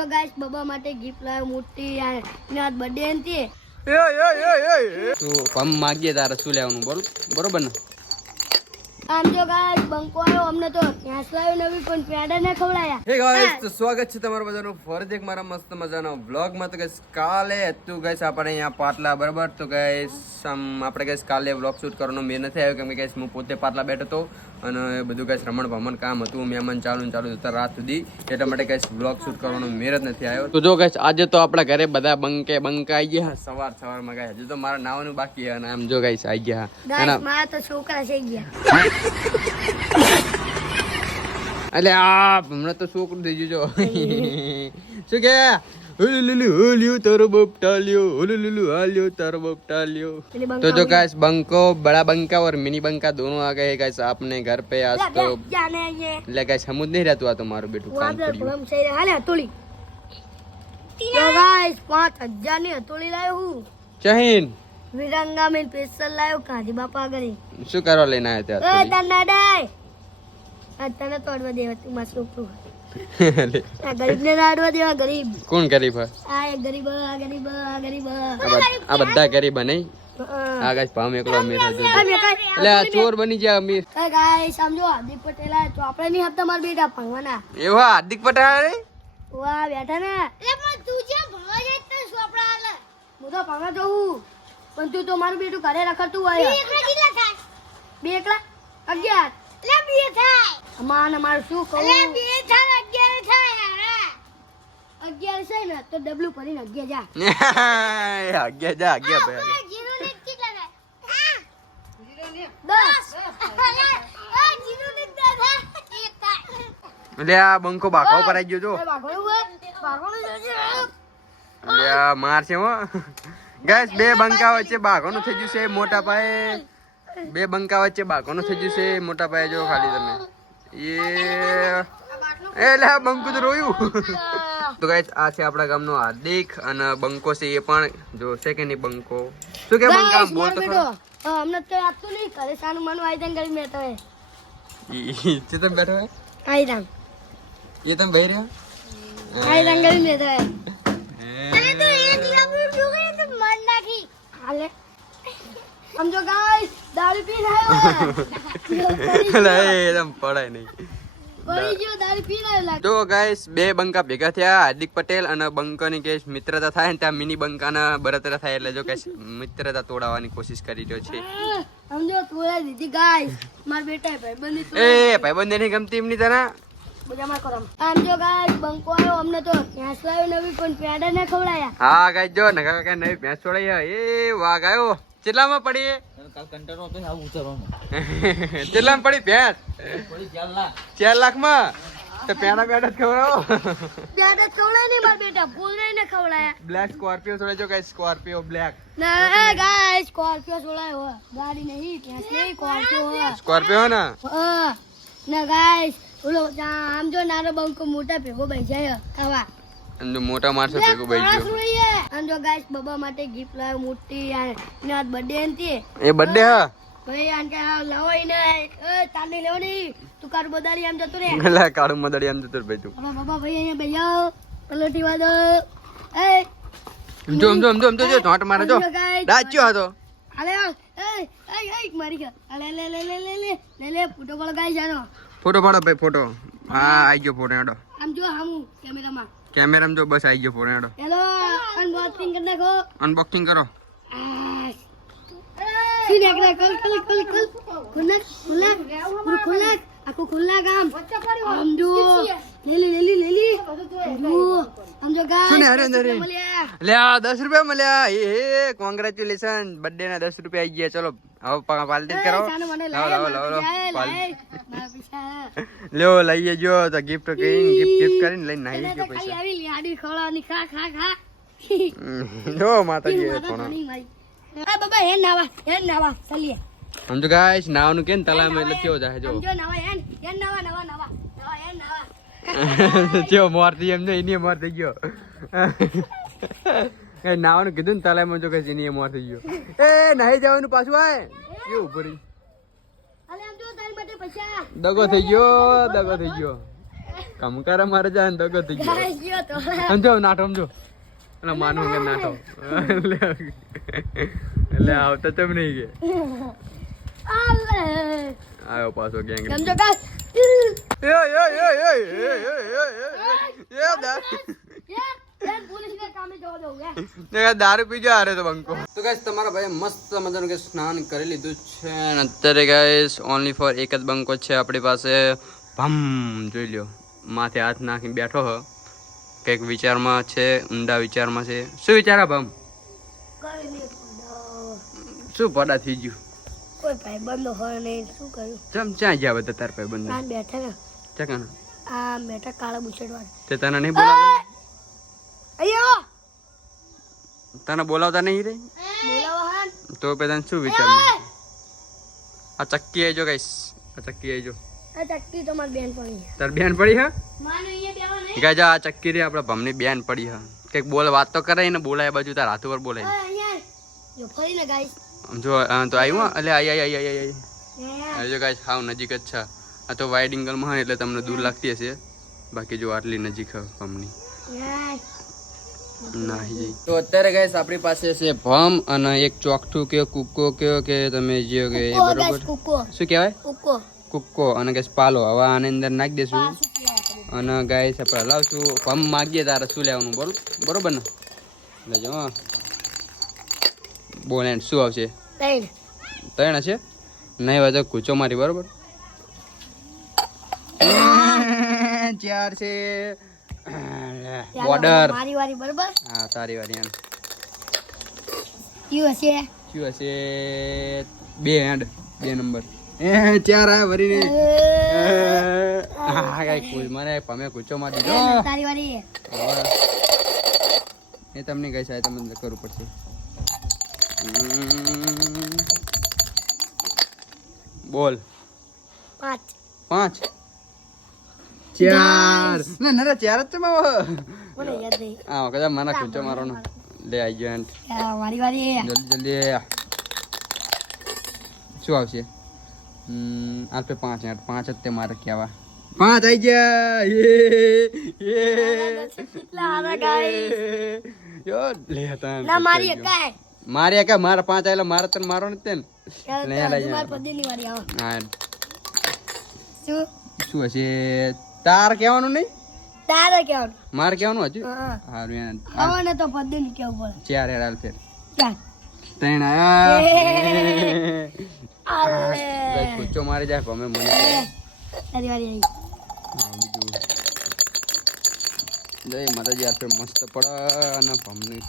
જો ગાઈસ બબા માટે ગિફ્ટ લાવ્યો મોટી ને આજ બર્થડે હતી તું પમ માગીએ તારે શું લેવાનું બોલ બરોબર ને આમ જો ગાઈસ બંકો આવ્યો અમને તો ત્યાં લાવ્યો નવી પણ પેડા ને ખવડાયા હે ગાઈસ તો સ્વાગત છે તમારું બધાનું ફરી એક મારા મસ્ત મજાનો વ્લોગમાં. તો ગાઈસ કાલે હતું ગાઈસ આપણે અહીંયા પાટલા બરાબર. તો ગાઈસ આપણે ગાઈસ કાલે વ્લોગ શૂટ કરવાનો મેં નથી આવ્યો કેમ કે ગાઈસ હું પોતે પાટલા બેઠો હતો અને બધું ગાઈસ રમણ ભમણ કામ હતું, મહેમાન ચાલુ હતા રાત સુધી, એટલા માટે ગાઈસ વ્લોગ શૂટ કરવાનો મેર જ નથી આવ્યો. તો જો ગાઈસ આજે તો આપણા ઘરે બધા બંકા આવી ગયા સવારમાં ગાઈસ. હજુ તો મારા નાવાનું બાકી છે અને આમ જો ગાઈસ આવી ગયા ગાઈસ મારા તો છોકરા થઈ ગયા. એટલે આ હમણાં તો છોકરું થઈ ગયું જો શું કે હોલ્યું તારો બાપ ટાલ્યો હોલ્યું હાલ્યો તારો બાપ ટાલ્યો. तो जो गाइस बंको बड़ा बंका और मिनी बंका दोनों आ गए गाइस अपने घर पे आज तो. ले गाइस हम नहीं रहता हुआ तुम्हारो बेटू काम પડ્યું હાલે હતોળી તો ગાઈસ 5000 ની હતોળી લાવ્યો હું ચહીન વિરંગા મેં સ્પેશિયલ લાવ્યો કાજી બાપા આગળ. શું કરવા લઈને આવ્યા એ ત્યાં તને ડાય આ તને તોડવા દેવા તું માં છોકરું આ ગરીબ ને રાડવા દેવા ગરીબ. કોણ ગરીબ હે? આ એક ગરીબ આ ગરીબ આ ગરીબ આ બધા ગરીબ નહીં. આ ગાઈસ પામ એકલો અમીર હતો એટલે આ ચોર બની ગયા અમીર. એ ગાઈસ સમજો હાર્દિક પટેલ આ ચોપડે ની હપ્તા માર બેટા ભણવાના એવા હાર્દિક પટેલ રે વાહ બેઠા ને એટલે પણ તું જે ભણવા જાય તો ચોપડા આલે હું તો ભણવા જઉં પણ તું તો મારું બેટું ઘરે રખડતું હોય. બે એકલા કેટલા થાય? બે એકલા 11 એટલે બે થાય અમાન અમારું શું કહું એટલે બે થાય 11 થાય યાર 11 છે ને તો ડબલું ભરીને 11 જા આગ્યા જા આગ્યા ભાઈ જીરો ને કેટલા થાય? જીરો ને 10 આ જીરો ને 10 થાય એક થાય એટલે આ બંકો બાઘો પર આવી ગયો જો. એટલે આ માર છે હો ગાઈસ. બે બંકા વચ્ચે બાઘોનું થઈ ગયું છે મોટા પાયે. બે બંકા વચ્ચે બાઘોનું થઈ ગયું છે મોટા પાયે જો ખાલી તમે એટલે આ બંકુ તો રોયું. તો ગાઈસ આ છે આપણા ગામનો હાર્દિક અને બંકો છે એ પણ જો છે કે નહીં બંકો શું કે બંકા બોલ તો ખરો. અમને તો આપતું નહીં ઘરે સાનું માનું આઈદન કરી મેં તો છે તમે બેઠો હે આઈદન એ તમે ભાઈ રહ્યો આઈદન કરી મેં તો અરે તો એક લાખ રૂપિયા તો મન નાખી હાલે સમજો ગાઈસ દારૂ પીને આવ્યો લે એકદમ પડાય નહીં પડી ગયો દારૂ પીને આવ્યો લાગે. તો ગાઈસ બે બંકા ભેગા થયા હાર્દિક પટેલ અને બંકાની કેસ મિત્રતા થાય ને ત્યાં મિની બંકાના બળતરા થાય એટલે જો કેસ મિત્રતા તોડાવવાની કોશિશ કરી રહ્યો છે. સમજો તોડા દીધી ગાઈસ માર બેટા ભાઈબંધી તો એ ભાઈબંધ નહીં ગમતી એમની તને બજામાં કરો આમ જો ગાઈસ બંકો આવ્યો અમને તો ત્યાં લાવ્યો નવી પણ પેડા ને ખવડાયા. હા ગાઈસ જો નકા કાકા નવી ભેંસ છોડાઈ એ વાઘ આવ્યો કેટલામાં પડી કાલ કંટાળો હતો આવું ઉતરવાનો કેટલામાં પડી ભેંસ? 4 લાખમાં તો પેડા પેડા ખવડાવો. પેડા ખવડાય નહીં માર બેટા ભૂલ ને ખવડાયા. બ્લેક સ્કોર્પિયો છોડે જો ગાઈસ સ્કોર્પિયો બ્લેક ના એ ગાઈસ સ્કોર્પિયો છોડાયો હો ગાડી નહીં ત્યાં નહીં સ્કોર્પિયો હો સ્કોર્પિયો ને ના ગાઈસ ઓલો આમ જો નાનો બંકો મોટા ભેગો બેસી જાય ખાવા અને મોટા માણસો ભેગું બેસી ગયો. આમ જો ગાઈસ બબા માટે ગિફ્ટ લાવ્યો મોટી ને આજ બર્થડે હતી એ બર્થડે હા ભાઈ આન કે લાવોય ને એ તાને લેવો નહીં તું કાર બદારી આમ જતો રે ગલા કાળું મદડી આમ જતો ભાઈ તું હવે બાબા ભાઈ અહીંયા બેજાઓ પલોટી વાદો એ જો ચોંટ મારે જો દાચ્યો હતો હાલે એ મારી ગયા હાલે લે લે લે લે લે લે લે ફોટો પડ ગાઈ જાનો ફોટો પાડો ભાઈ ફોટો. હા આવી ગયો ફોટો હેડો આમ જો હામું કેમેરામાં કેમેરામાં જો બસ આવી ગયો ફોટો હેડો હેલો અનબોક્સિંગ કરી નાખો અનબોક્સિંગ કરો. સીને એકલા કલ ખુલ્લા આખો ખુલ્લા કામ આમ જો લેલી આમ જો ગાય સુને અરે અરે લે આ 10 રૂપિયા મળ્યા એ કોંગ્રેચ્યુલેશન બર્થડે ના 10 રૂપિયા આવી ગયા. ચલો હવે પાર્ટી કરો લ્યો લઈએ જો તો ગિફ્ટ કરીને લઈને નાહી ગયો પૈસા આવી લાડી ખવડાવની ખા જો માતાજી કોણ આ બાબા હે નાવા ચાલીએ સમજો ગાઈસ નાવાનું કેમ તલામાં એટલે કેવો જાય જો સમજો નાવા હે નાવા કેવો મોર થઈ એમ એની મોર થઈ ગયો એ નાવાનું કીધું ને તલામાં જો કે એની મોર થઈ ગયો એ નાહી જવાનું પાછું આય કેવું ભરી અલે આમ જો તારી માટે પૈસા દગો થઈ ગયો કમકારા મારે જાય તો ગતિ ગયો ગાઈસ ગયો તો સમજો નાટો સમજો એટલે માનું કે નાટો એટલે આવતા તેમ નહીં કે આલે આવ્યો પાછો ગેંગ સમજો ગાઈસ દારૂ પી ગયા અરે તો બંકો તો ગાઈસ તમારા ભાઈ મસ્ત મજાનું કે સ્નાન કરી લીધું છે અને અત્યારે ગાઈસ ઓનલી ફોર એક જ બંકો છે આપણી પાસે ભમ જોઈ લ્યો માથે હાથ નાખીને બેઠો હ કંઈક વિચારમાં છે ઊંડા વિચારમાં છે શું વિચારા ભમ શું પડા થઈ ગયું કોઈ ભાઈ બંધો હોય નહીં શું કર્યું ચમ ક્યાં ગયા બધા તાર ભાઈ બંધ આ બેઠા ને ચકાન આ બેઠા કાળા બુશર્ટ વાળા તે તને નહીં બોલાવતા અయ్యో તને બોલાવતા નહીં રે બોલાવો હા તો પેલા શું વિચારમાં આ ચક્કી આઈજો ગાઈસ આ ચક્કી આઈજો આ ચક્કી તો મારી બેન પડી તાર બેન પડી હા માનો અહીંયા બેવા નહીં ગાજા આ ચક્કી રે આપણા ભમની બેન પડી હા કંઈક બોલ વાત તો કરાય ને બોલાય બાજુ તાર હાથ ઉપર બોલાય અહીંયા જો ફરી ને ગાઈસ જો તો આવ્યું એટલે આઈ જો ગાઈસ હાવ નજીક જ છે આ તો વાઇડ એંગલમાં હોય એટલે તમને દૂર લાગતી હશે બાકી જો આટલી નજીક છે ભમની નહીં તો અત્યારે ગાઈસ આપણી પાસે છે ભમ અને એક ચોકઠું કયો કુક્કો કયો કે તમે જે કે એ બરોબર કુકો શું કહેવાય કુકો કુક્કો અને ગાઈસ પાલો હવે આની અંદર નાખી દેશું અને ગાઈસ આપણે હલાવશું ભમ માગીએ તારે શું લેવાનું બરોબર ને લેજો હા બોલ એન્ડ શું આવશે ત્રણ હશે નહીં હોય તો કૂચો મારી બરોબર ચાર છે બોર્ડર મારી વારી બરોબર હા તારી વારી એમ યુ હશે શું હશે બે નંબર ચાર આ ભરીને હા કઈ કુલ મને તમે કૂચો માં દીધો તારી વારી એ તમને કઈ સાહેબ તમને કરવું પડશે બોલ 5 ચાર ના ચાર જ છે માવા મને યાદ નહીં હા કદા મને કૂચો મારવાનો લે આઈ ગયો એન્ડ મારી વારી જલ્દી શું આવશે આપે 5 જ તે મારે કહેવા 5 આવી ગયા કેટલા આરા ગાઈસ યો લે હતા ના મારી એકાય મારે કે મારા 5 આયલા મારે તને મારો ને તે લે લઈ માર પદની વારી આવો હા શું હશે તાર કહેવાનું નહીં તારે કેવું મારે કહેવાનું હજુ હા હારું યાર આવને તો પદની કેવું પડે ચાર યાર હાલ ફેર ચાલ ત્રણ આયા આલે કૂચો મારી જાય ગમે મને તારી વારી જય માતાજી યાર ફેર મસ્ત પડ અને ભમની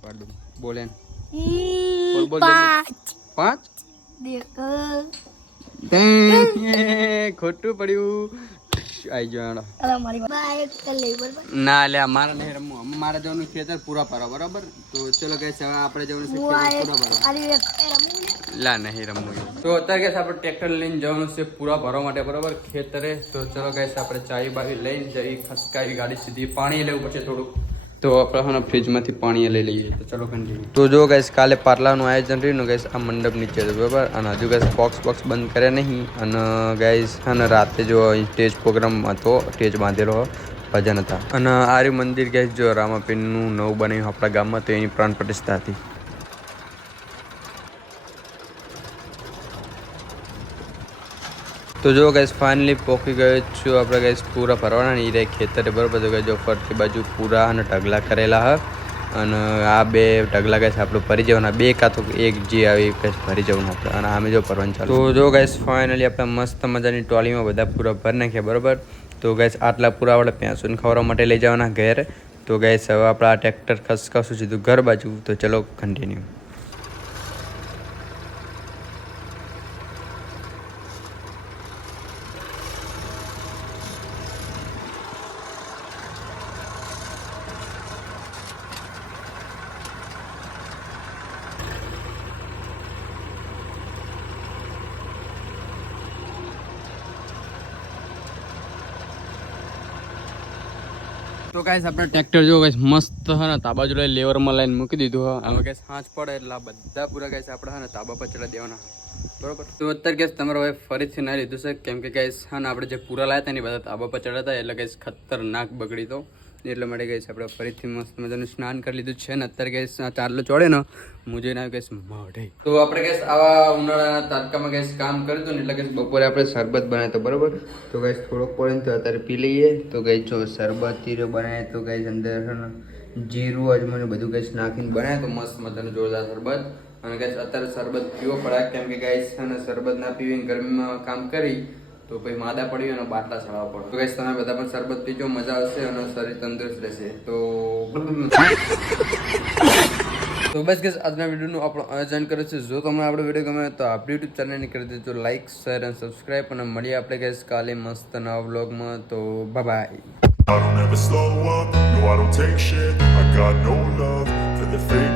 પાડું બોલે આવી બોલ 5 દેખ ખોટું પડ્યું આઈ ગયો અલા મારી બાઈક કર લે બરાબર ના લે મારે નહીં રમવું મારે જવાનું ખેતર પૂરા ભરો બરાબર તો ચલો ગાઈસ હવે આપણે જવાનું છે ખેતર પૂરા ભરો આરી એક રમું લા નહીં રમવું તો અત્યારે ગાઈસ આપણે ટ્રેક્ટર લઈને જવાનું છે પૂરા ભરવા માટે બરાબર ખેતરે તો ચલો ગાઈસ આપણે ચાવી બાવી લઈને જઈ ખસકાવી ગાડી સીધી પાણી લેવું પડશે થોડુંક તો આપણે ફ્રીજમાંથી પાણી લઈ લઈએ તો ચલો કન્ટિન્યુ તો જો ગાઈસ કાલે પાટલાનું આયોજન રહ્યું ને ગાઈસ આ મંડપ નીચે છે બરાબર અને હજુ ગાઈસ બોક્સ બંધ કર્યા નહીં અને ગાઈસ અને રાતે જો સ્ટેજ પ્રોગ્રામ હતો સ્ટેજ બાંધેલો ભજન હતા અને આર્ય મંદિર ગાઈસ જો રામાપીરનું નવું બનાવ્યું આપણા ગામમાં તો એની પ્રાણ પ્રતિષ્ઠા હતી તો જો ગાઈસ ફાઇનલી પહોંચી ગયો છું આપણે ગાઈસ પૂરા ભરવાના નહીં રહે ખેતરે બરાબર તો ગાઈસ જો ફરતી બાજુ પૂરા અને ઢગલા કરેલા હ અને આ બે ઢગલા ગાઈસ આપણે ભરી જવાના બે કાં તો એક જે આવી ગાઈસ ભરી જવાનું આપણે અને આમે જો ભરવાનું ચાલુ તો જો ગાઈસ ફાઇનલી આપણે મસ્ત મજાની ટ્રોલીમાં બધા પૂરા ભરી નાખ્યા બરાબર તો ગાઈસ આટલા પૂરા આપણે ભેંસોને ખવડાવવા માટે લઈ જવાના ઘેર તો ગાઈસ હવે આપણે આ ટ્રેક્ટર ખસકાશું સીધું ઘર બાજુ તો ચલો કન્ટિન્યુ તો ગાઈસ આપણે ટ્રેક્ટર જો ગાઈસ મસ્ત હે ને તાબા જોડે લેવરમાં લાઈન મૂકી દીધું હવે ગાઈસ હાંચ પડે એટલે આ બધા પૂરા ગાઈસ આપણે હે ને તાબા પર ચડા દેવાના તો બરોબર. તો અત્યારે ગેસ તમારો હવે ફરીથી ના લીધું છે કેમ કે ગેસ હા ને આપણે જે પૂરા લાયા હતા ને બધા તાબા પર ચડ્યા હતા એટલે ગેસ ખતરનાક બગડી તો એટલે માટે ગેસ આપણે ફરીથી મસ્ત મજાનું સ્નાન કરી લીધું છે ને અત્યારે ગેસ ચારલો ચોડે ને મુજે ના ગેસ મોઢે. તો આપણે ગેસ આવા ઉનાળાના તારકામાં ગેસ કામ કર્યું હતું ને એટલે ગેસ બપોરે આપણે શરબત બનાવ્યો તો બરોબર. તો ગેસ થોડોક પડે ને તો અત્યારે પી લઈએ. તો ગેસ જો શરબત તીરો બનાવે તો ગેસ અંદર જીરું અજમો બધું ગેસ નાખીને બનાવે તો મસ્ત મજાનું જોરદાર શરબત. અને ગાઈસ અત્યારે શરબત પીવો પડે કેમ કે ગાઈસ અને શરબત ના પીવીને ગરમીમાં કામ કરી તો પછી માદા પડી અને બાટલા ચડાવવા પડે. તો ગાઈસ તમે બધા પણ શરબત પીજો, મજા આવશે અને શરીર તંદુરસ્ત રહેશે. તો બસ ગાઈસ આજના વિડીયોનું આપણું આયોજન કરે છે. જો તમને આપણો વિડીયો ગમે તો આપણી યુટ્યુબ ચેનલને કરી દેજો લાઈક, શેર અને સબસ્ક્રાઈબ. અને મળીએ આપણે ગાઈસ કાલે મસ્ત નવા વ્લોગમાં. તો by. I don't ever slow up, no I don't take shit. I got no love for the fake.